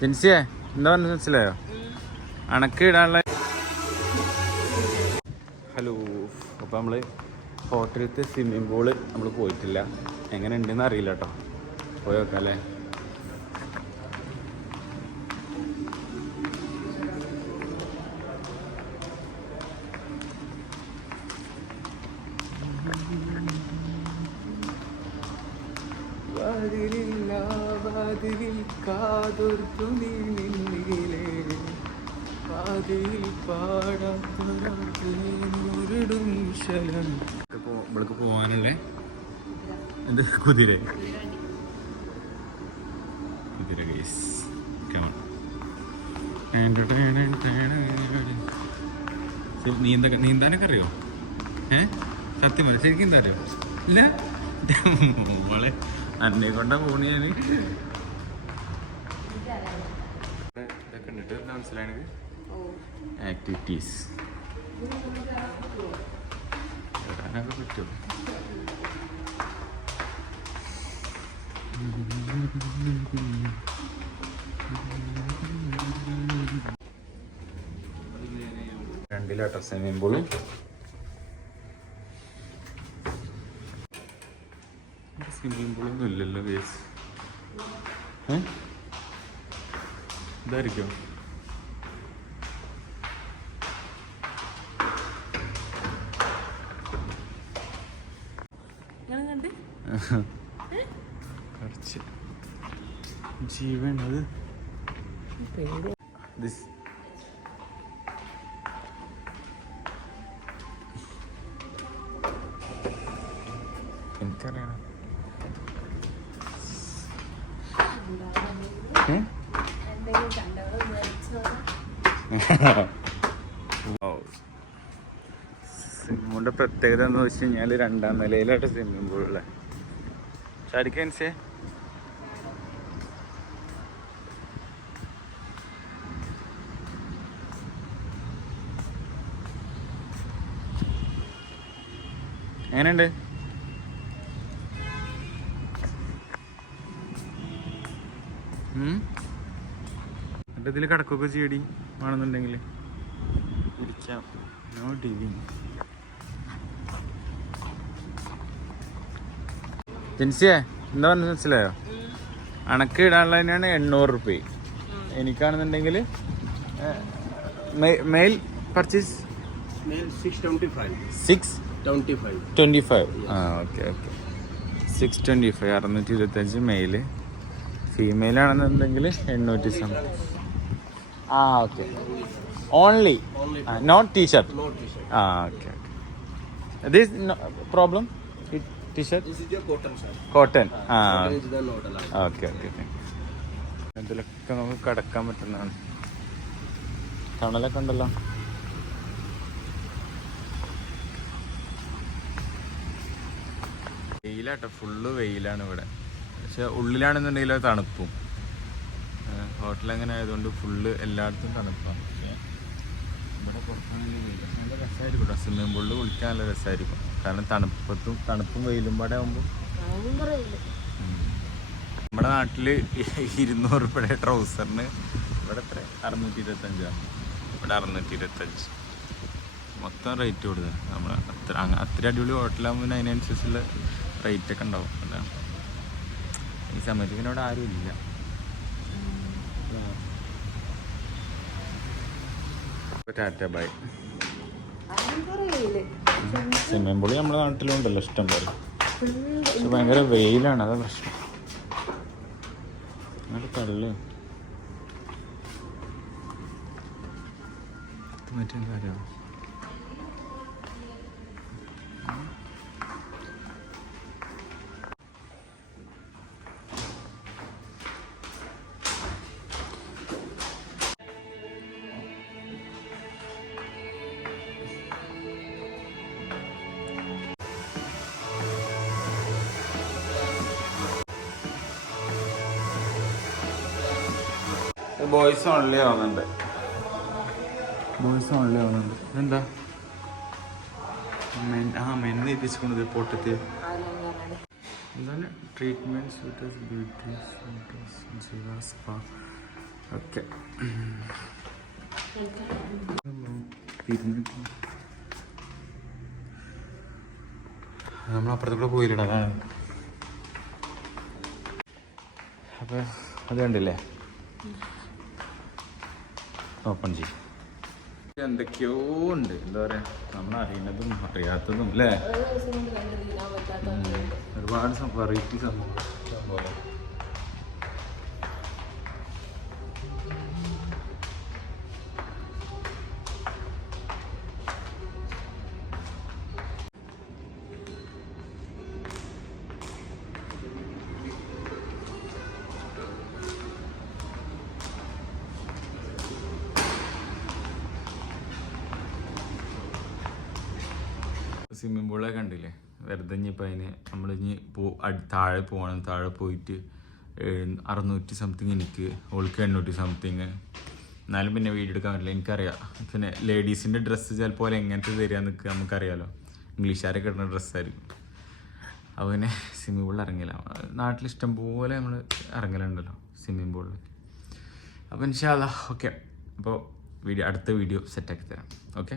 ജിൻസിയെ? എന്താ പറഞ്ഞു മനസ്സിലായോ? അണക്ക് ഇടാനുള്ള ഹലോ അപ്പോൾ നമ്മൾ ഹോട്ടലിലത്തെ സ്വിമ്മിംഗ് പൂൾ നമ്മൾ പോയിട്ടില്ല. എങ്ങനെ ഉണ്ടെന്ന് അറിയില്ല കേട്ടോ പോയി നോക്കാം അല്ലേ വാതിലില്ല വാതിലിൽ കാതൊർത്തു നീ നിന്നിലേ. പാതിയിൽ പാടാത്തൊരിടും ശലം. ഇവിടേക്ക് പോവാനല്ലേ? എന്ത് കുതിര? കുതിര ഗൈസ് നീന്ത നീന്താനൊക്കെ അറിയോ? ഏ? സത്യം പറ ശരിക്കും എന്താ അറിയോ? ഇല്ല? മോളെ അന്നെ കൊണ്ടാ പോണി ഞാൻ ഇതൊക്കെ ഉണ്ട് എന്താ മനസ്സിലായത് ആക്ടിവിറ്റീസ് ഇടാനൊക്കെ പറ്റും. രണ്ടിലാട്ടോ സ്വിമ്മിംഗ് പൂളും സ്വിമ്മിംഗ് പൂളൊന്നും ഇല്ലല്ലോ കേസ് ഇതായിരിക്കും. ജീവൻ അത് ദിസ് എനിക്കറിയണം. ഏ? ഓ. സ്വിമ്മിന്റെ പ്രത്യേകത എന്ന് വെച്ച് കഴിഞ്ഞാൽ രണ്ടാം നിലയിലായിട്ട് സ്വിമ്മിംഗ് പൂളുള്ള ചാടിക്കൻസേ എങ്ങനെയുണ്ട്? എന്നിട്ട് ഇതിൽ കിടക്കുകയൊക്കെ ചെയ്യടി വേണമെന്നുണ്ടെങ്കിൽ ഇരിക്കാം. നോ ഡിവിങ് ജിൻസിയെ എന്താ പറഞ്ഞ മനസ്സിലായോ? അണക്ക് ഇടാനുള്ള തന്നെയാണ് എണ്ണൂറ് റുപ്യ. എനിക്കാണെന്നുണ്ടെങ്കിൽ male purchase Male 625. Six 25. Twenty five ആ okay okay six twenty five അറുന്നൂറ്റി ഇരുപത്തഞ്ച് മെയിൽ ഫീമെയിൽ ആണെന്നുണ്ടെങ്കിൽ എണ്ണൂറ്റി സംതിങ് ആ ഓക്കെ. Only not t-shirt. ആ okay okay. This problem. Cotton ആ. ഓക്കെ. ഓക്കെ ഇതിലൊക്കെ നമുക്ക് കടക്കാൻ പറ്റുന്നതാണ്. തണലൊക്കെ ഉണ്ടല്ലോ. വെയിലാട്ടോ. ഫുള്ള് വെയിലാണ് ഇവിടെ. പക്ഷെ ഉള്ളിലാണെന്നുണ്ടെങ്കിൽ അത് തണുപ്പും. ഹോട്ടൽ അങ്ങനെ ആയതുകൊണ്ട് ഫുള്ള് എല്ലായിടത്തും തണുപ്പാണ് പക്ഷേ ഇവിടെ വെയിൽ പക്ഷെ നല്ല രസമായിരിക്കും കേട്ടോ സ്വിമ്മിംഗ് പൂളിൽ കുളിക്കാൻ നല്ല രസമായിരിക്കും കാരണം തണുപ്പത്തും തണുപ്പും വെയിലും പാടെ ആകുമ്പോൾ നമ്മുടെ നാട്ടിൽ ഇരുന്നൂറ് രൂപയുടെ ട്രൗസറിന് ഇവിടെ എത്ര? അറുന്നൂറ്റി ഇരുപത്തഞ്ചാണ് ഇവിടെ അറുന്നൂറ്റി ഇരുപത്തഞ്ച് മൊത്തം റേറ്റ് കൊടുത്തത്. നമ്മൾ അത്ര അത്ര അടിപൊളി ഹോട്ടലാകുമ്പോൾ അതിനനുസരിച്ചുള്ള റേറ്റ് ഒക്കെ ഉണ്ടാവും. അതാണ്. ഈ സമയത്ത് പിന്നെ ഇവിടെ ആരും ഇല്ല. ടാറ്റ ബൈ. സ്വിമ്മിംഗ് പൂളി നമ്മുടെ നാട്ടിലും ഉണ്ടല്ലോ ഇഷ്ടം പോലെ. പക്ഷെ ഭയങ്കര വെയിലാണ് അതാ പ്രശ്നം. അങ്ങനെ തള്ളു. മറ്റേ കാര്യമാണ് ബോയ്സ് ഓൺലി ആവുന്നുണ്ട്. ബോയ്സ് ഓൺലി ആവുന്നുണ്ട്. എന്താ മെൻ ആ മെന്ന് ഏൽപ്പിച്ചുകൊണ്ടത് പൊട്ടത്തിൽ എന്താണ്? ട്രീറ്റ്മെന്റ് സ്യൂട്ടേഴ്സ് ബ്യൂട്ടി ജീവ സ്പാ ഓക്കെ നമ്മൾ അപ്പുറത്ത് കൂടെ പോയില്ലടാ അതാണ് അപ്പൊ അത് കണ്ടില്ലേ? ഓപ്പൺ ചെയ്യും. എന്തൊക്കെയോ ഉണ്ട്. എന്താ പറയാ നമ്മൾ അറിയുന്നതും അറിയാത്തതും അല്ലേ? ഒരുപാട് വെറൈറ്റി സംഭവം. സ്വിമ്മിംഗ് പൂളൊക്കെ കണ്ടില്ലേ? വെറുതെ ഇനിയിപ്പോൾ അതിന് നമ്മൾ ഇനി പോ താഴെ പോകണം. താഴെ പോയിട്ട് അറുന്നൂറ്റി സംതിങ് എനിക്ക് ഓൾക്ക് എണ്ണൂറ്റി സംതിങ് എന്നാലും പിന്നെ വീഡിയോ എടുക്കാൻ പറ്റില്ല. എനിക്കറിയാം. പിന്നെ ലേഡീസിന്റെ ഡ്രസ്സ് ചിലപ്പോൾ എങ്ങനത്തെ തരിക നിൽക്കുക നമുക്കറിയാമല്ലോ ഇംഗ്ലീഷുകാരൊക്കെ ഇടുന്ന ഡ്രസ്സായിരിക്കും അപ്പോൾ പിന്നെ സ്വിമ്മിംഗ് പൂളിൽ ഇറങ്ങില്ല. നാട്ടിൽ ഇഷ്ടം പോലെ നമ്മൾ ഇറങ്ങലുണ്ടല്ലോ സ്വിമ്മിംഗ് പൂളിൽ അപ്പോൾ ഇൻഷാല്ല ഓക്കെ അപ്പോൾ വീഡിയോ അടുത്ത വീഡിയോ സെറ്റാക്കി തരാം. ഓക്കെ